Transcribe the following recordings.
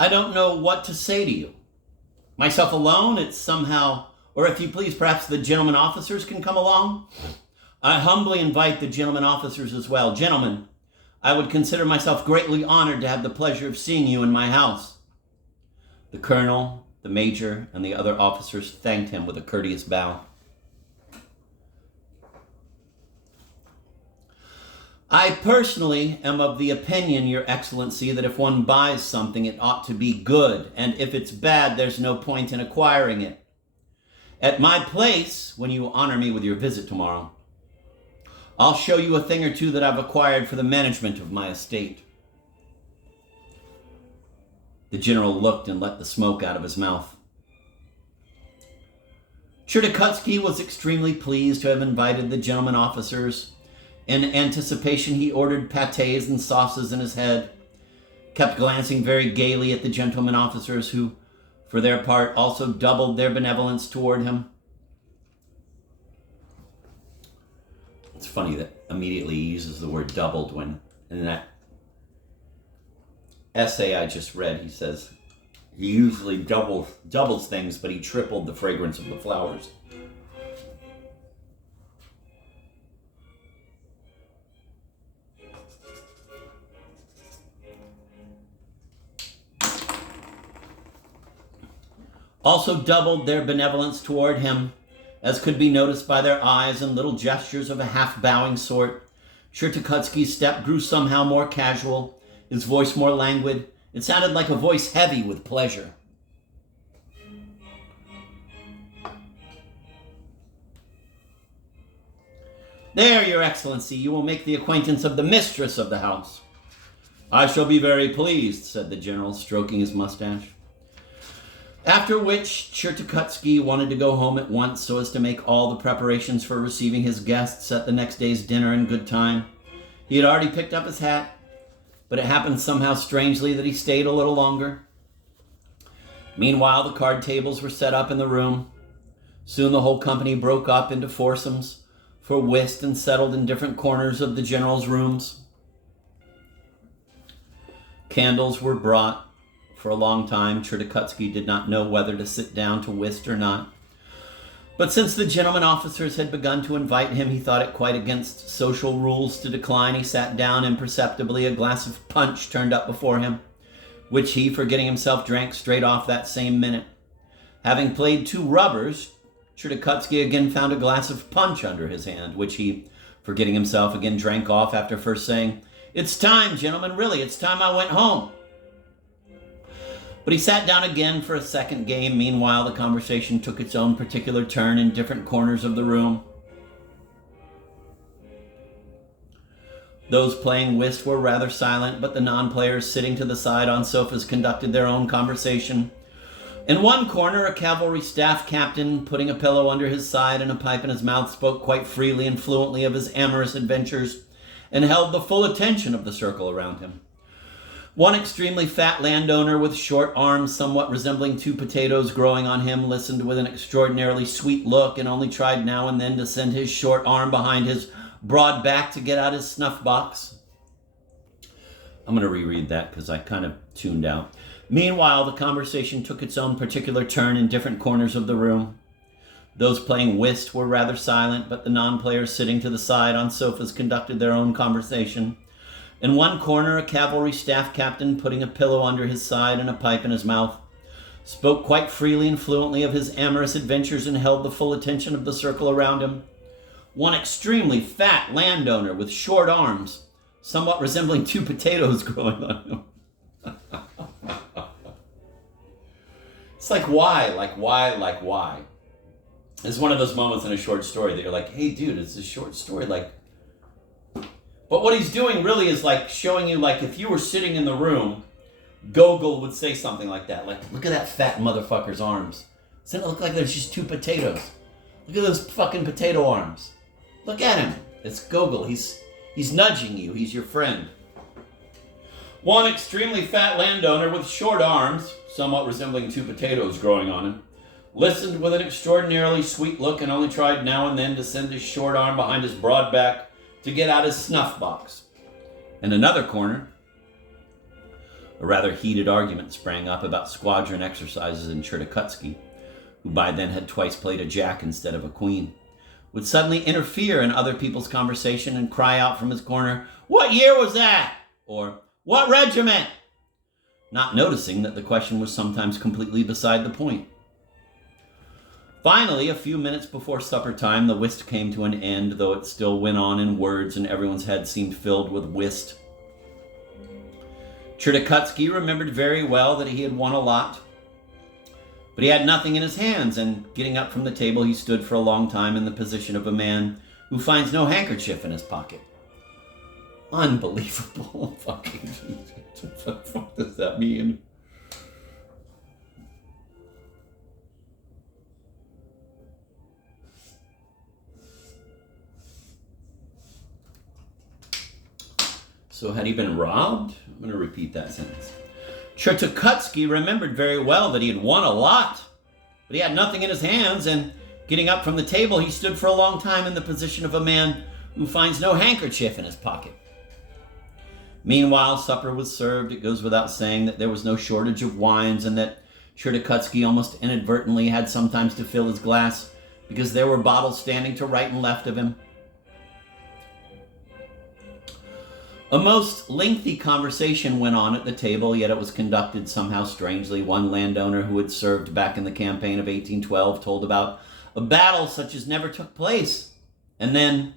I don't know what to say to you. Myself alone, it's somehow, or if you please, perhaps the gentlemen officers can come along. I humbly invite the gentlemen officers as well. Gentlemen, I would consider myself greatly honored to have the pleasure of seeing you in my house. The colonel, the major, and the other officers thanked him with a courteous bow. I personally am of the opinion, Your Excellency, that if one buys something, it ought to be good, and if it's bad, there's no point in acquiring it. At my place, when you honor me with your visit tomorrow, I'll show you a thing or two that I've acquired for the management of my estate. The general looked and let the smoke out of his mouth. Chertokutsky was extremely pleased to have invited the gentlemen officers. In anticipation, he ordered pâtés and sauces in his head, kept glancing very gaily at the gentlemen officers who, for their part, also doubled their benevolence toward him. It's funny that immediately he uses the word doubled when in that essay I just read, he says he usually doubles things, but he tripled the fragrance of the flowers. Also doubled their benevolence toward him, as could be noticed by their eyes and little gestures of a half-bowing sort. Chertokutsky's step grew somehow more casual, his voice more languid. It sounded like a voice heavy with pleasure. There, Your Excellency, you will make the acquaintance of the mistress of the house. I shall be very pleased, said the general, stroking his mustache. After which, Chertokutsky wanted to go home at once so as to make all the preparations for receiving his guests at the next day's dinner in good time. He had already picked up his hat, but it happened somehow strangely that he stayed a little longer. Meanwhile, the card tables were set up in the room. Soon the whole company broke up into foursomes for whist and settled in different corners of the general's rooms. Candles were brought. For a long time, Chertokutsky did not know whether to sit down to whist or not. But since the gentlemen officers had begun to invite him, he thought it quite against social rules to decline. He sat down imperceptibly, a glass of punch turned up before him, which he, forgetting himself, drank straight off that same minute. Having played 2 rubbers, Chertokutsky again found a glass of punch under his hand, which he, forgetting himself, again drank off after first saying, "It's time, gentlemen, really, it's time I went home." But he sat down again for a second game. Meanwhile, the conversation took its own particular turn in different corners of the room. Those playing whist were rather silent, but the non-players sitting to the side on sofas conducted their own conversation. In one corner, a cavalry staff captain, putting a pillow under his side and a pipe in his mouth, spoke quite freely and fluently of his amorous adventures and held the full attention of the circle around him. One extremely fat landowner with short arms, somewhat resembling 2 potatoes growing on him, listened with an extraordinarily sweet look and only tried now and then to send his short arm behind his broad back to get out his snuff box. I'm going to reread that because I kind of tuned out. Meanwhile, the conversation took its own particular turn in different corners of the room. Those playing whist were rather silent, but the non-players sitting to the side on sofas conducted their own conversation. In one corner, a cavalry staff captain, putting a pillow under his side and a pipe in his mouth, spoke quite freely and fluently of his amorous adventures and held the full attention of the circle around him. One extremely fat landowner with short arms, somewhat resembling 2 potatoes growing on him. It's like, why? It's one of those moments in a short story that you're like, hey, dude, it's a short story, like... But what he's doing really is like showing you, like, if you were sitting in the room, Gogol would say something like that. Like, look at that fat motherfucker's arms. Doesn't it look like there's just 2 potatoes? Look at those fucking potato arms. Look at him. It's Gogol. He's nudging you. He's your friend. One extremely fat landowner with short arms, somewhat resembling 2 potatoes growing on him, listened with an extraordinarily sweet look and only tried now and then to send his short arm behind his broad back to get out his snuff box. In another corner, A rather heated argument sprang up about squadron exercises in Chertokutsky, who by then had twice played a jack instead of a queen, would suddenly interfere in other people's conversation and cry out from his corner, "What year was that?" or "What regiment?" not noticing that the question was sometimes completely beside the point. Finally, a few minutes before supper time, the whist came to an end, though it still went on in words and everyone's head seemed filled with whist. Chertokutsky remembered very well that he had won a lot, but he had nothing in his hands, and getting up from the table, he stood for a long time in the position of a man who finds no handkerchief in his pocket. Unbelievable. Fucking what the fuck does that mean? So had he been robbed? I'm going to repeat that sentence. Chertokutsky remembered very well that he had won a lot, but he had nothing in his hands, and getting up from the table, he stood for a long time in the position of a man who finds no handkerchief in his pocket. Meanwhile, supper was served. It goes without saying that there was no shortage of wines, and that Chertokutsky almost inadvertently had sometimes to fill his glass because there were bottles standing to right and left of him. A most lengthy conversation went on at the table, yet it was conducted somehow strangely. One landowner who had served back in the campaign of 1812 told about a battle such as never took place, and then,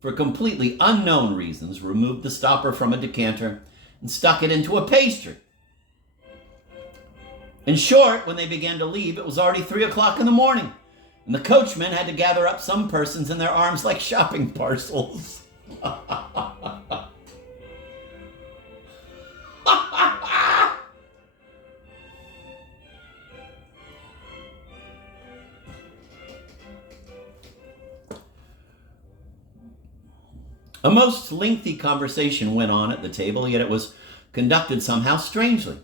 for completely unknown reasons, removed the stopper from a decanter and stuck it into a pastry. In short, when they began to leave, it was already 3 o'clock in the morning, and the coachman had to gather up some persons in their arms like shopping parcels. A most lengthy conversation went on at the table, yet it was conducted somehow strangely.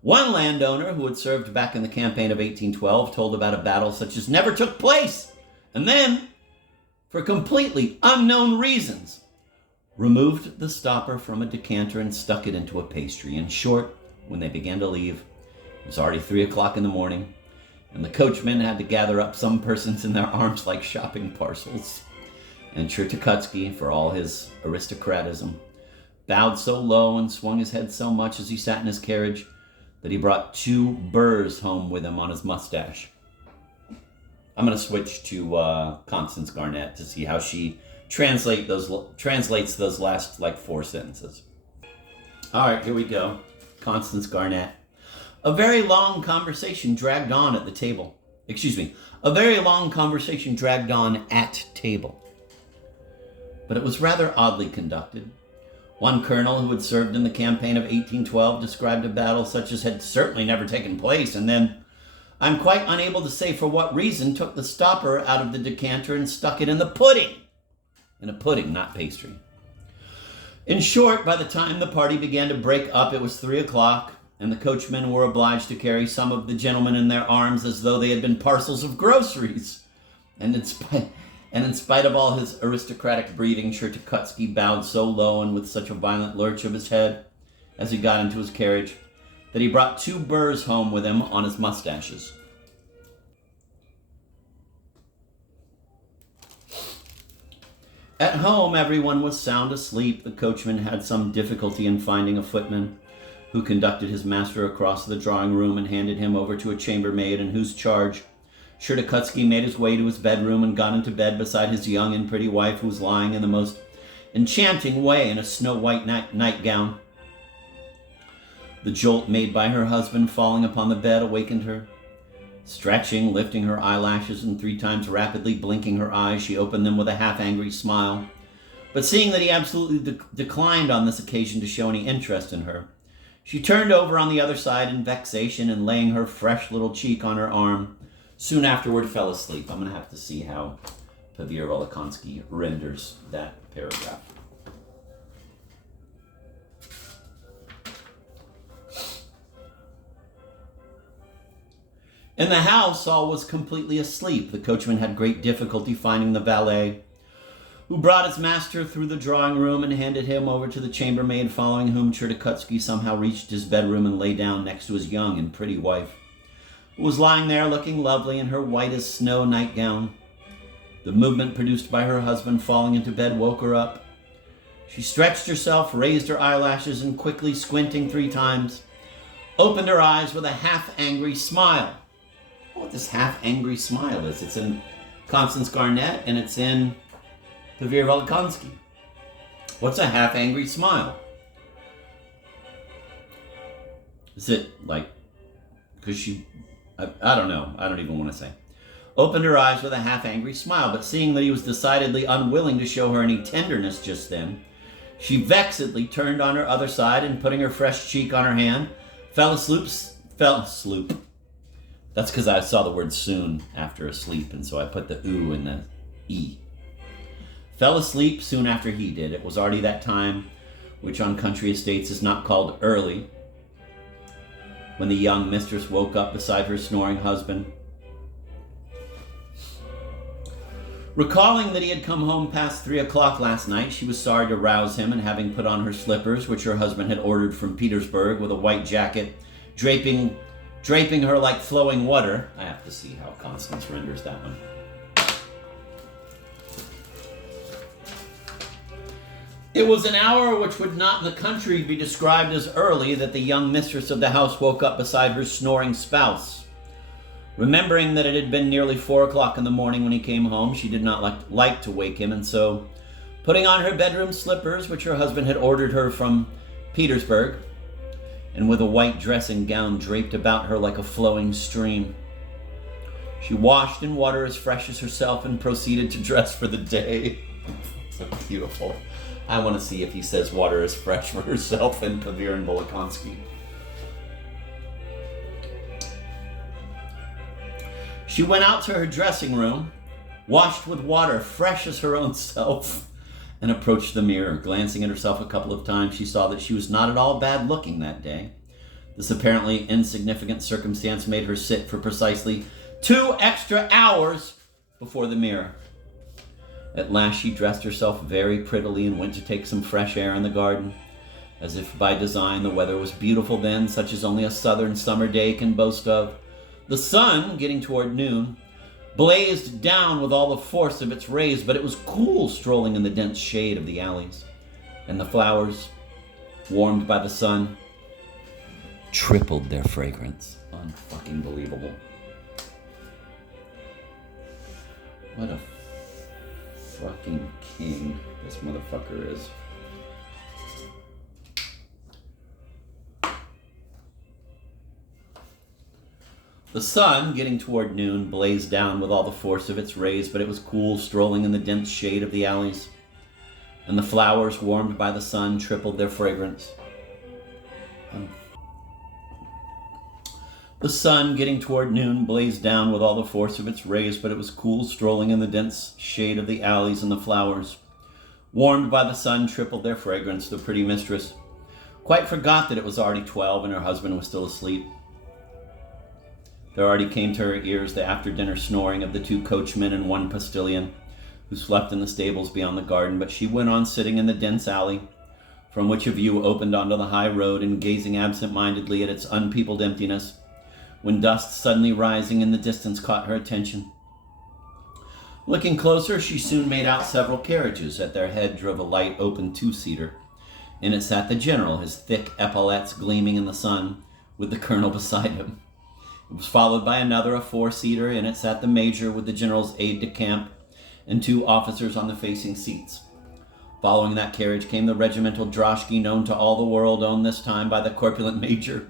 One landowner who had served back in the campaign of 1812 told about a battle such as never took place, and then, for completely unknown reasons, removed the stopper from a decanter and stuck it into a pastry. In short, when they began to leave, it was already 3 o'clock in the morning, and the coachman had to gather up some persons in their arms like shopping parcels. And Chertokutsky, for all his aristocratism, bowed so low and swung his head so much as he sat in his carriage that he brought 2 burrs home with him on his mustache. I'm going to switch to Constance Garnett to see how she translates those last 4 sentences. All right, here we go. Constance Garnett. A very long conversation dragged on at the table. A very long conversation dragged on at table. But it was rather oddly conducted. One colonel who had served in the campaign of 1812 described a battle such as had certainly never taken place, and then, I'm quite unable to say for what reason, took the stopper out of the decanter and stuck it in the pudding. In a pudding, not pastry. In short, by the time the party began to break up, it was 3 o'clock, and the coachmen were obliged to carry some of the gentlemen in their arms as though they had been parcels of groceries. And in spite of all his aristocratic breeding, Chertokutsky bowed so low and with such a violent lurch of his head as he got into his carriage that he brought 2 burrs home with him on his mustaches. At home, everyone was sound asleep. The coachman had some difficulty in finding a footman, who conducted his master across the drawing room and handed him over to a chambermaid in whose charge Chertokutsky made his way to his bedroom and got into bed beside his young and pretty wife, who was lying in the most enchanting way in a snow-white nightgown. The jolt made by her husband falling upon the bed awakened her. Stretching, lifting her eyelashes, and 3 times rapidly blinking her eyes, she opened them with a half-angry smile. But seeing that he absolutely declined on this occasion to show any interest in her, she turned over on the other side in vexation and, laying her fresh little cheek on her arm, soon afterward fell asleep. I'm going to have to see how Paveer Volokonsky renders that paragraph. In the house, all was completely asleep. The coachman had great difficulty finding the valet, who brought his master through the drawing room and handed him over to the chambermaid, following whom Chertakotski somehow reached his bedroom and lay down next to his young and pretty wife, who was lying there looking lovely in her white as snow nightgown. The movement produced by her husband falling into bed woke her up. She stretched herself, raised her eyelashes, and quickly squinting 3 times, opened her eyes with a half-angry smile. What this half-angry smile is? It's in Constance Garnett, and it's in Paveer Volokonsky. What's a half-angry smile? Is it like, because she, I don't know. I don't even want to say. Opened her eyes with a half-angry smile, but seeing that he was decidedly unwilling to show her any tenderness just then, she vexedly turned on her other side and, putting her fresh cheek on her hand, fell asleep. That's because I saw the word soon after asleep, and so I put the oo in the e. Fell asleep soon after he did. It was already that time, which on country estates is not called early, when the young mistress woke up beside her snoring husband. Recalling that he had come home past 3 o'clock last night, she was sorry to rouse him, and having put on her slippers, which her husband had ordered from Petersburg, with a white jacket, draping her like flowing water. I have to see how Constance renders that one. It was an hour which would not in the country be described as early that the young mistress of the house woke up beside her snoring spouse. Remembering that it had been nearly 4 o'clock in the morning when he came home, she did not like to wake him, and so, putting on her bedroom slippers, which her husband had ordered her from Petersburg, and with a white dressing gown draped about her like a flowing stream, she washed in water as fresh as herself and proceeded to dress for the day. So beautiful. I want to see if he says water as fresh for herself in Paveer and Volokonsky. She went out to her dressing room, washed with water fresh as her own self, and approached the mirror. Glancing at herself a couple of times, she saw that she was not at all bad looking that day. This apparently insignificant circumstance made her sit for precisely 2 extra hours before the mirror. At last she dressed herself very prettily and went to take some fresh air in the garden. As if by design, the weather was beautiful then, such as only a southern summer day can boast of. The sun, getting toward noon, blazed down with all the force of its rays, but it was cool strolling in the dense shade of the alleys. And the flowers, warmed by the sun, tripled their fragrance. Unfucking believable. What a fucking king this motherfucker is. The sun, getting toward noon, blazed down with all the force of its rays, but it was cool strolling in the dense shade of the alleys. And the flowers, warmed by the sun, tripled their fragrance. The sun, getting toward noon, blazed down with all the force of its rays, but it was cool strolling in the dense shade of the alleys, and the flowers, warmed by the sun, tripled their fragrance. The pretty mistress quite forgot that it was already 12 and her husband was still asleep. There already came to her ears the after-dinner snoring of the 2 coachmen and 1 postilion, who slept in the stables beyond the garden, but she went on sitting in the dense alley, from which a view opened onto the high road, and gazing absent-mindedly at its unpeopled emptiness, when dust suddenly rising in the distance caught her attention. Looking closer, she soon made out several carriages. At their head drove a light open 2-seater. In it sat the general, his thick epaulettes gleaming in the sun, with the colonel beside him. It was followed by another, a 4-seater. In it sat the major with the general's aide-de-camp and 2 officers on the facing seats. Following that carriage came the regimental droshky, known to all the world, owned this time by the corpulent major.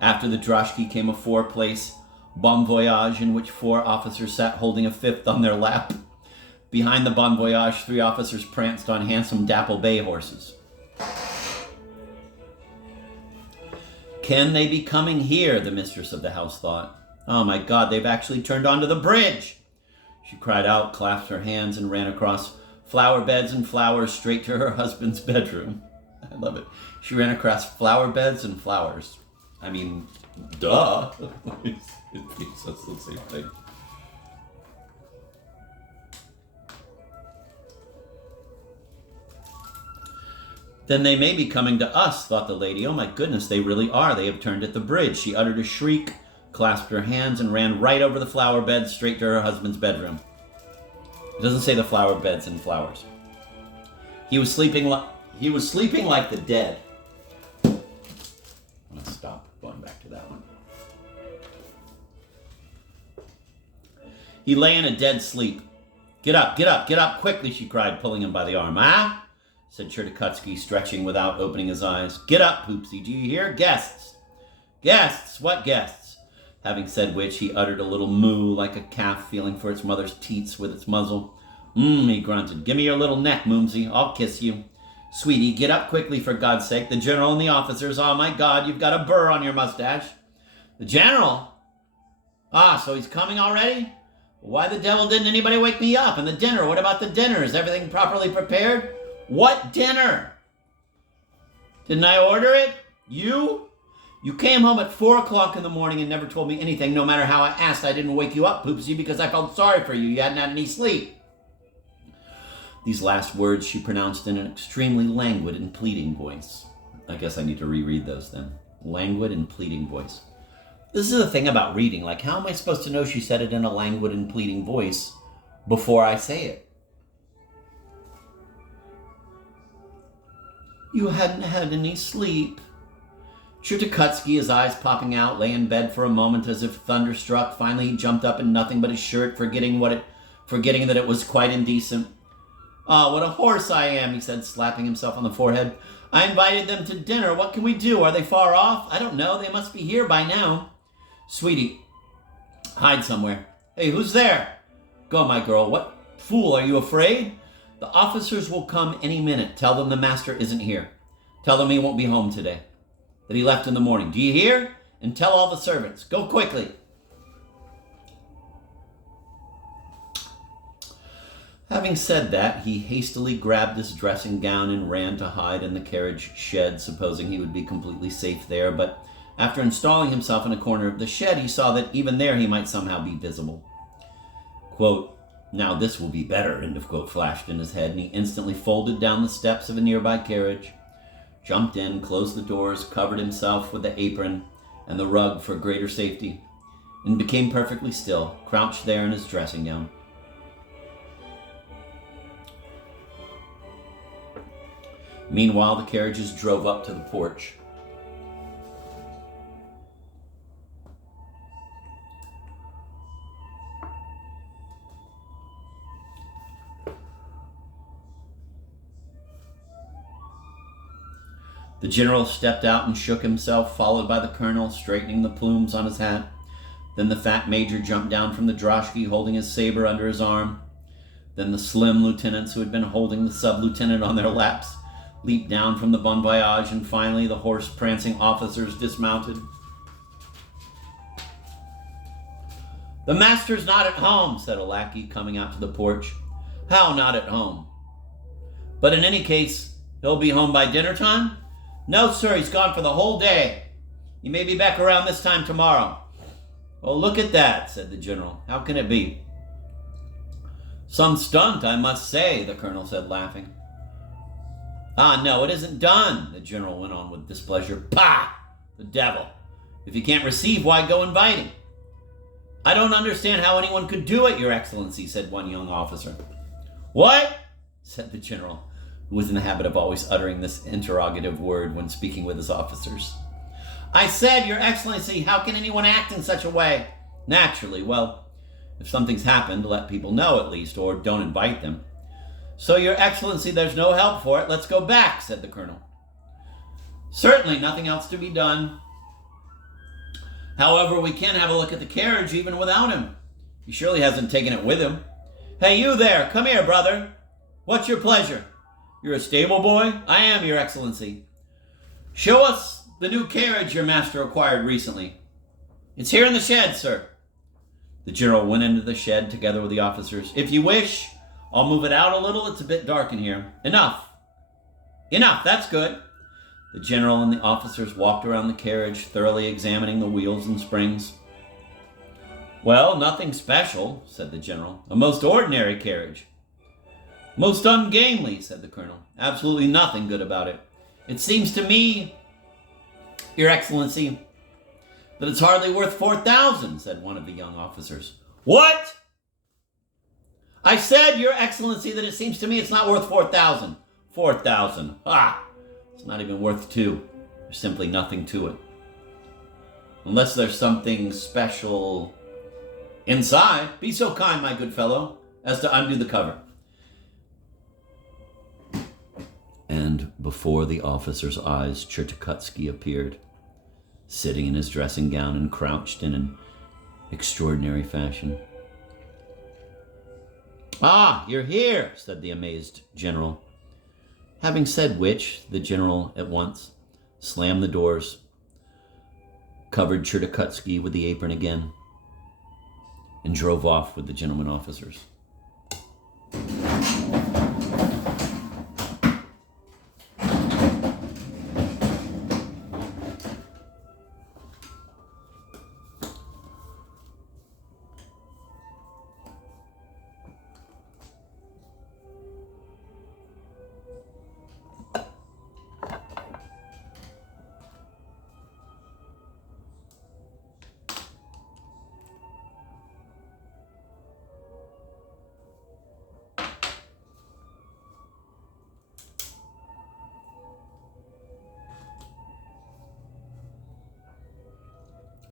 After the droshky came a 4-place bon voyage, in which 4 officers sat holding a 5th on their lap. Behind the bon voyage, 3 officers pranced on handsome dapple bay horses. Can they be coming here? The mistress of the house thought. Oh my God, they've actually turned onto the bridge! She cried out, clasped her hands, and ran across flower beds and flowers straight to her husband's bedroom. I love it. She ran across flower beds and flowers. I mean, duh. It's the same thing. Then they may be coming to us, thought the lady. Oh my goodness, they really are. They have turned at the bridge. She uttered a shriek, clasped her hands, and ran right over the flower bed straight to her husband's bedroom. It doesn't say the flower beds and flowers. He was sleeping like the dead. I'm going to stop going back to that one. He lay in a dead sleep. Get up, get up, get up quickly, she cried, pulling him by the arm. Ah? Said Chertokutsky, stretching without opening his eyes. Get up, Poopsie, do you hear? Guests. Guests, what guests? Having said which, he uttered a little moo like a calf feeling for its mother's teats with its muzzle. He grunted. Give me your little neck, Moomsy. I'll kiss you. Sweetie, get up quickly, for God's sake. The general and the officers. Oh, my God, you've got a burr on your mustache. The general? Ah, so he's coming already? Why the devil didn't anybody wake me up? And the dinner? What about the dinner? Is everything properly prepared? What dinner? Didn't I order it? You? You came home at 4 o'clock in the morning and never told me anything, no matter how I asked. I didn't wake you up, Poopsie, because I felt sorry for you. You hadn't had any sleep. These last words she pronounced in an extremely languid and pleading voice. I guess I need to reread those then. Languid and pleading voice. This is the thing about reading. Like, how am I supposed to know she said it in a languid and pleading voice before I say it? You hadn't had any sleep. Chertokutsky, his eyes popping out, lay in bed for a moment as if thunderstruck. Finally, he jumped up in nothing but his shirt, forgetting that it was quite indecent. Ah, what a horse I am, he said, slapping himself on the forehead. I invited them to dinner. What can we do? Are they far off? I don't know. They must be here by now. Sweetie, hide somewhere. Hey, who's there? Go, my girl. What fool, are you afraid? The officers will come any minute. Tell them the master isn't here. Tell them he won't be home today. That he left in the morning. Do you hear? And tell all the servants. Go quickly. Having said that, he hastily grabbed his dressing gown and ran to hide in the carriage shed, supposing he would be completely safe there. But after installing himself in a corner of the shed, he saw that even there he might somehow be visible. Quote, now this will be better, end of quote, flashed in his head, and he instantly folded down the steps of a nearby carriage, jumped in, closed the doors, covered himself with the apron and the rug for greater safety, and became perfectly still, crouched there in his dressing gown. Meanwhile, the carriages drove up to the porch. The general stepped out and shook himself, followed by the colonel, straightening the plumes on his hat. Then the fat major jumped down from the droshky, holding his saber under his arm. Then the slim lieutenants, who had been holding the sub-lieutenant on their laps, leaped down from the bon voyage, and finally the horse-prancing officers dismounted. The master's not at home, said a lackey, coming out to the porch. How not at home? But in any case, he'll be home by dinner time? No, sir, he's gone for the whole day. He may be back around this time tomorrow. Well, look at that, said the general. How can it be? Some stunt, I must say, the colonel said, laughing. Ah, no, it isn't done, the general went on with displeasure. Pah! The devil. If you can't receive, why go inviting? I don't understand how anyone could do it, Your Excellency, said one young officer. What? Said the general, who was in the habit of always uttering this interrogative word when speaking with his officers. I said, Your Excellency, how can anyone act in such a way? Naturally, well, if something's happened, let people know at least, or don't invite them. So, Your Excellency, there's no help for it. Let's go back, said the colonel. Certainly, nothing else to be done. However, we can have a look at the carriage even without him. He surely hasn't taken it with him. Hey, you there, come here, brother. What's your pleasure? You're a stable boy? I am, Your Excellency. Show us the new carriage your master acquired recently. It's here in the shed, sir. The general went into the shed together with the officers. If you wish, I'll move it out a little. It's a bit dark in here. Enough. Enough, that's good. The general and the officers walked around the carriage, thoroughly examining the wheels and springs. Well, nothing special, said the general. A most ordinary carriage. Most ungainly, said the colonel. Absolutely nothing good about it. It seems to me, Your Excellency, that it's hardly worth 4,000, said one of the young officers. What? I said, Your Excellency, that it seems to me it's not worth 4,000. 4,000. Ah! It's not even worth 2. There's simply nothing to it. Unless there's something special inside. Be so kind, my good fellow, as to undo the cover. And before the officer's eyes, Chertokutsky appeared, sitting in his dressing gown and crouched in an extraordinary fashion. Ah, you're here, said the amazed general. Having said which, the general at once slammed the doors, covered Chertokutsky with the apron again, and drove off with the gentlemen officers.